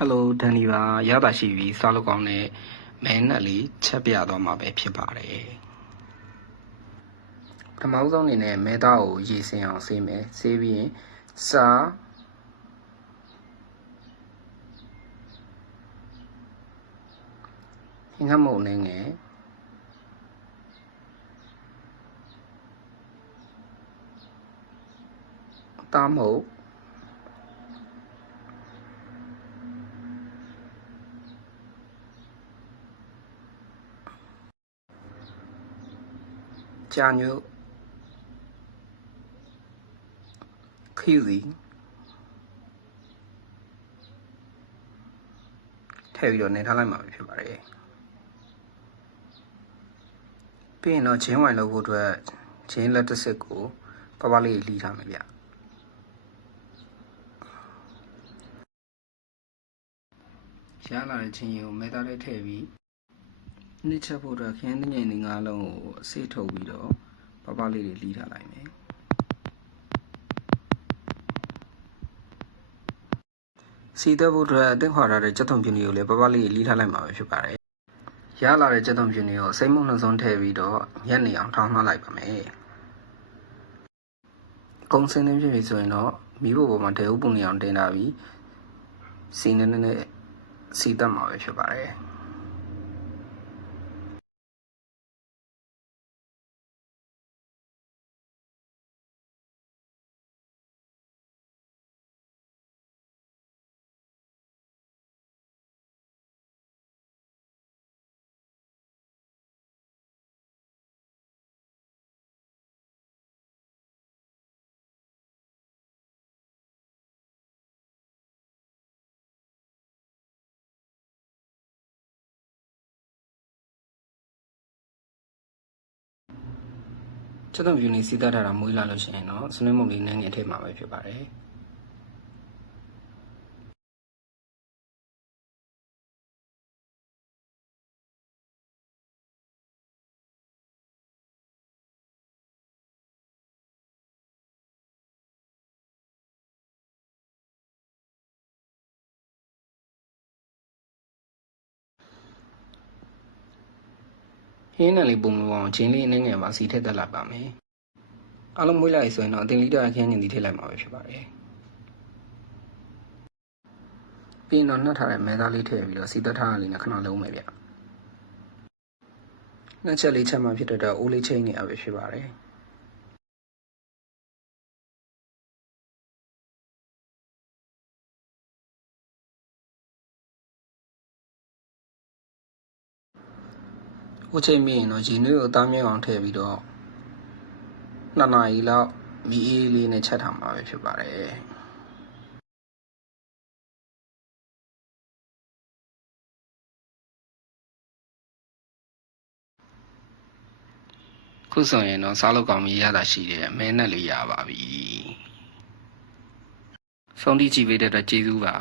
Hello ဒန်နီပါရတာရှိပြီစားလို့ကောင်းတဲ့မဲနဲ့လေးချက်ပြသွားမှာပဲဖြစ်ပါတယ်ပထမဆုံးအနေနဲ့မဲသားကိုရေစင်အောင်ဆေးမယ်ဆေးပြီးရင်စားဟင်းခမုံနေငယ်တားမဟုတ်ကြာညိုခီစီထည့်ပြီးတော့နေထားလိုက်မှာဖြစ်ပါတယ်ပြီးရင်တော့ချင်းဝိုင်လုပ်ဖို့အတွက်ချင်းလက်တစ်စစ်ကိုပပလေးလှီးထားမယ်ဗျရလာတဲ့ချင်းကိုမဲသားလေးထည့်ပြီးနှစ်ချက်ဖို့အတွက်ခင်းငိမ့်နေငါးလုံးကိုအစေးထုတ်ပြီးတော့ပပလေးတွေလှီးထားလိုက်မယ်စီတက်ဖို့အတွက်အသင့်ခွာထားတဲ့ကြက်သွန်ပြင်းတွေကိုလည်းပပလေးလှီးထားလိုက်မှာပဲဖြစ်ပါတယ်ရလာတဲ့ကြက်သွန်ပြင်းတွေကိုစိမ့်မုံနှစုံထည့်ပြီးတော့ညက်နေအောင်ထောင်းနှောက်လိုက်ပါမယ်ကုန်းစင်းနေဖြစ်ပြီဆိုရင်တော့မီးဖို့ပေါ်မှာတဲဥပုံနေအောင်တင်ထားပြီးစီနေနဲ့စီတက်မှာပဲဖြစ်ပါတယ်ချက်သွန်ပြင်းလေးစီတက်ထားတာမွေးလာလို့ရှိရင်တော့စနွေးမုံလေးနည်းငယ်ထည့်မှာပဲဖြစ်ပါတယ်ဟင်းနဲ့လေးပုံမအောင်ချင်းလေးအနှဲငယ်ပါစီထည့်တက်လိုက်ပါမယ်အားလုံးမွေးလိုက်ဆိုရင်တော့အတင်လီတာအခင်းညင်ဒီထည့်လိုက်မှာပဲဖြစ်ပါတယ်ပြီးရင်တော့နှက်ထားတဲ့မဲသားလေးထည့်ပြီးတော့စီတက်ထားလေးနဲ့ခဏလုံးမယ်ဗျနှစ်ချက်လေးချက်မှဖြစ်တဲ့တော့အိုးလေးချိန်နေရပဲဖြစ်ပါတယ်ဦးချိန်မြင့်တော့ရေနွေးကိုသားမြင့်အောင်ထည့်ပြီးတော့2 နာရီလောက်မီးအေးလေးနဲ့ချက်ထားမှာပဲဖြစ်ပါတယ်ခုဆိုရင်တော့စားလို့ကောင်းပြီရတာရှိတယ်မဲနဲ့လေးရပါပြီဆုံးတိကြည့်ပေးတဲ့အတွက်ကျေးဇူးပါ